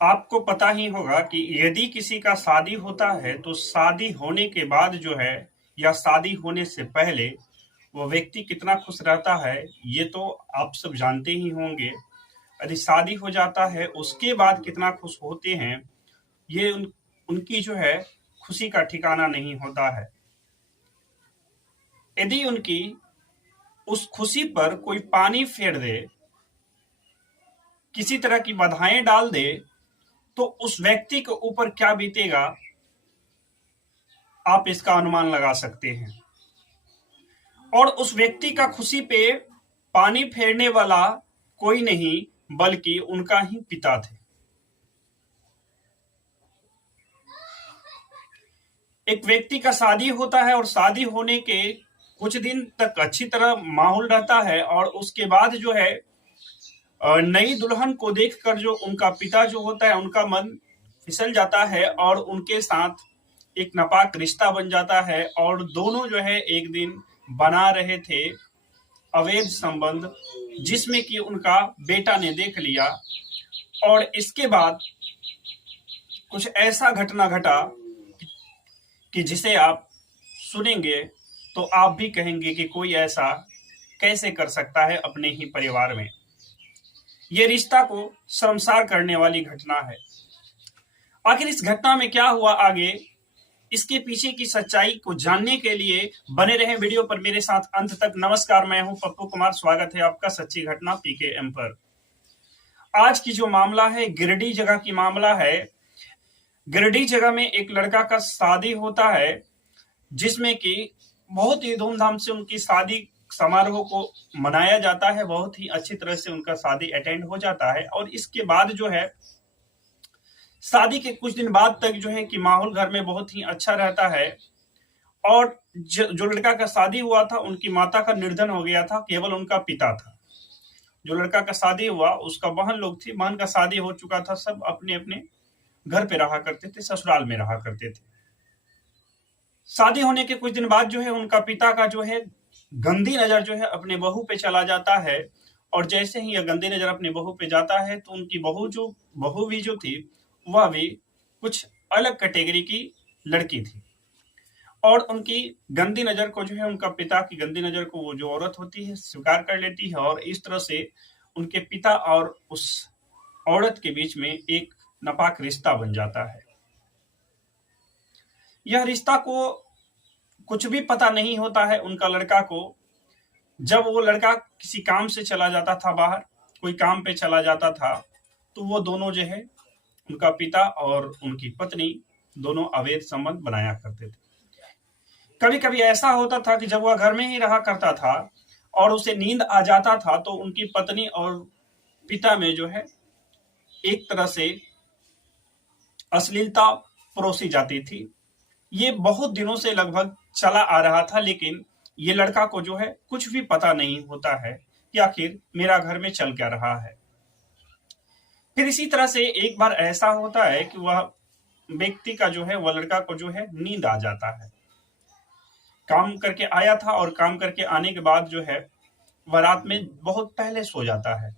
आपको पता ही होगा कि यदि किसी का शादी होता है तो शादी होने के बाद जो है या शादी होने से पहले वो व्यक्ति कितना खुश रहता है, ये तो आप सब जानते ही होंगे। यदि शादी हो जाता है उसके बाद कितना खुश होते हैं, ये उनकी जो है खुशी का ठिकाना नहीं होता है। यदि उनकी उस खुशी पर कोई पानी फेर दे, किसी तरह की बाधाएं डाल दे, तो उस व्यक्ति के ऊपर क्या बीतेगा, आप इसका अनुमान लगा सकते हैं। और उस व्यक्ति का खुशी पे पानी फेरने वाला कोई नहीं बल्कि उनका ही पिता थे। एक व्यक्ति का शादी होता है और शादी होने के कुछ दिन तक अच्छी तरह माहौल रहता है और उसके बाद जो है नई दुल्हन को देखकर जो उनका पिता जो होता है उनका मन फिसल जाता है और उनके साथ एक नापाक रिश्ता बन जाता है और दोनों जो है एक दिन बना रहे थे अवैध संबंध, जिसमें कि उनका बेटा ने देख लिया। और इसके बाद कुछ ऐसा घटना घटा कि जिसे आप सुनेंगे तो आप भी कहेंगे कि कोई ऐसा कैसे कर सकता है अपने ही परिवार में। यह रिश्ता को शर्मसार करने वाली घटना है। आखिर इस घटना में क्या हुआ आगे, इसके पीछे की सच्चाई को जानने के लिए बने रहें वीडियो पर मेरे साथ अंत तक। नमस्कार, मैं हूं पप्पू कुमार, स्वागत है आपका सच्ची घटना पीकेएम पर। आज की जो मामला है गिरिडीह जगह की मामला है। गिरिडीह जगह में एक लड़का का शादी होता है, जिसमें कि बहुत ही धूमधाम से उनकी शादी समारोह को मनाया जाता है। बहुत ही अच्छी तरह से उनका शादी अटेंड हो जाता है और इसके बाद जो है शादी के कुछ दिन बाद तक जो है कि माहौल घर में बहुत ही अच्छा रहता है। और जो लड़का का शादी हुआ था उनकी माता का निर्धन हो गया था, केवल उनका पिता था। जो लड़का का शादी हुआ उसका बहन लोग थी, बहन का शादी हो चुका था, सब अपने अपने घर पे रहा करते थे, ससुराल में रहा करते थे। शादी होने के कुछ दिन बाद जो है उनका पिता का जो है गंदी नजर जो है अपने बहू पे चला जाता है। और जैसे ही यह गंदी नजर अपनी बहू पे जाता है तो उनकी बहू भी जो थी वह भी कुछ अलग कैटेगरी की लड़की थी। और उनकी गंदी नजर को जो है उनका पिता की गंदी नजर को वो जो औरत होती है स्वीकार कर लेती है और इस तरह से उनके पिता और उस औरत के बीच में एक नापाक रिश्ता बन जाता है। यह रिश्ता को कुछ भी पता नहीं होता है उनका लड़का को। जब वो लड़का किसी काम से चला जाता था, बाहर कोई काम पे चला जाता था, तो वो दोनों जो है उनका पिता और उनकी पत्नी दोनों अवैध संबंध बनाया करते थे। कभी कभी ऐसा होता था कि जब वह घर में ही रहा करता था और उसे नींद आ जाता था तो उनकी पत्नी और पिता में जो है एक तरह से अश्लीलता परोसी जाती थी। ये बहुत दिनों से लगभग चला आ रहा था, लेकिन ये लड़का को जो है कुछ भी पता नहीं होता है कि आखिर मेरा घर में चल क्या रहा है। फिर इसी तरह से एक बार ऐसा होता है कि वह व्यक्ति का जो है वह लड़का को जो है नींद आ जाता है। काम करके आया था और काम करके आने के बाद जो है वह रात में बहुत पहले सो जाता है।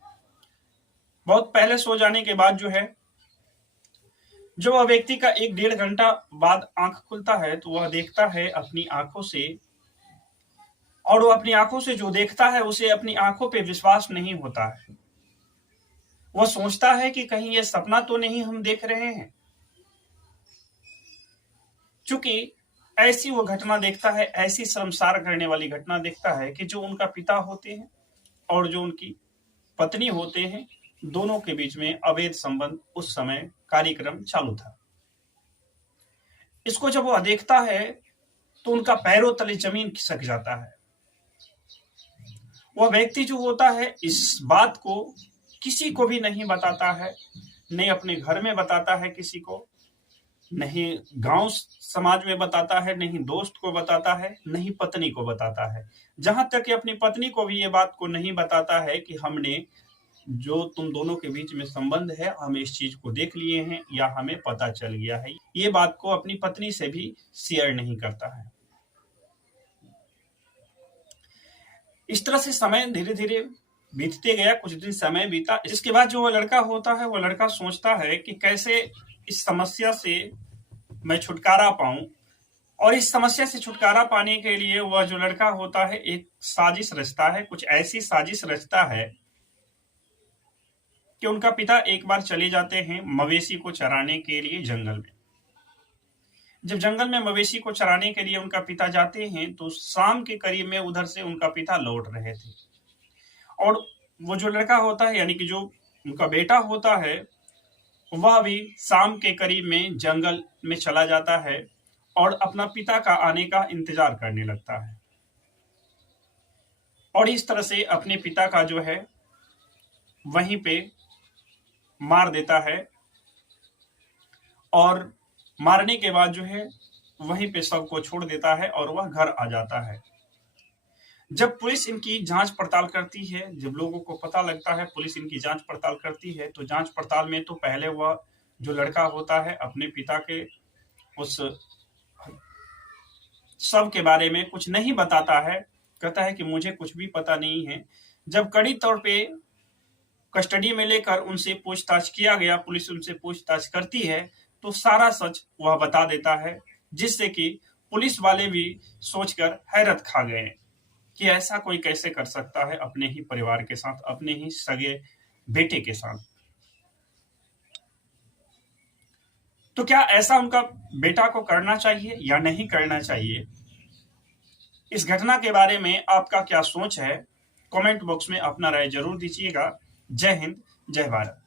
बहुत पहले सो जाने के बाद जो है जो वह व्यक्ति का 1-1.5 घंटा बाद आंख खुलता है तो वह देखता है अपनी आंखों से, और वो अपनी आंखों से जो देखता है उसे अपनी आंखों पे विश्वास नहीं होता है। वह सोचता है कि कहीं ये सपना तो नहीं हम देख रहे हैं। चूंकि ऐसी वो घटना देखता है, ऐसी शर्मसार करने वाली घटना देखता है कि जो उनका पिता होते हैं और जो उनकी पत्नी होते हैं, दोनों के बीच में अवैध संबंध उस समय कार्यक्रम चालू था। इसको जब वह देखता है तो उनका पैरों तले जमीन खिसक जाता है। वह व्यक्ति जो होता है इस बात को किसी को भी नहीं बताता है, नहीं अपने घर में बताता है किसी को, नहीं गांव समाज में बताता है, नहीं दोस्त को बताता है, नहीं पत्नी को बताता है। जहां तक कि अपनी पत्नी को भी ये बात को नहीं बताता है कि हमने जो तुम दोनों के बीच में संबंध है हम इस चीज को देख लिए हैं या हमें पता चल गया है। ये बात को अपनी पत्नी से भी शेयर नहीं करता है। इस तरह से समय धीरे धीरे बीतते गया, कुछ दिन समय बीता। इसके बाद जो वो लड़का होता है, वो लड़का सोचता है कि कैसे इस समस्या से मैं छुटकारा पाऊं, और इस समस्या से छुटकारा पाने के लिए वह जो लड़का होता है एक साजिश रचता है। कुछ ऐसी साजिश रचता है कि उनका पिता एक बार चले जाते हैं मवेशी को चराने के लिए जंगल में। जब जंगल में मवेशी को चराने के लिए उनका पिता जाते हैं तो शाम के करीब में उधर से उनका पिता लौट रहे थे, और वो जो लड़का होता है यानी कि जो उनका बेटा होता है वह भी शाम के करीब में जंगल में चला जाता है और अपना पिता का आने का इंतजार करने लगता है, और इस तरह से अपने पिता का जो है वहीं पे मार देता है, और मारने के बाद जो है वहीं पे शव को छोड़ देता है और वह घर आ जाता है। जब पुलिस इनकी जांच पड़ताल करती है, जब लोगों को पता लगता है, पुलिस इनकी जांच पड़ताल करती है, तो जांच पड़ताल में तो पहले वह जो लड़का होता है अपने पिता के उस शव के बारे में कुछ नहीं बताता है, कहता है कि मुझे कुछ भी पता नहीं है। जब कड़ी तौर पे कस्टडी में लेकर उनसे पूछताछ किया गया, पुलिस उनसे पूछताछ करती है, तो सारा सच वह बता देता है, जिससे कि पुलिस वाले भी सोचकर हैरत खा गए कि ऐसा कोई कैसे कर सकता है अपने ही परिवार के साथ, अपने ही सगे बेटे के साथ। तो क्या ऐसा उनका बेटा को करना चाहिए या नहीं करना चाहिए? इस घटना के बारे में आपका क्या सोच है? कमेंट बॉक्स में अपना राय जरूर दीजिएगा। जय हिंद, जय भारत।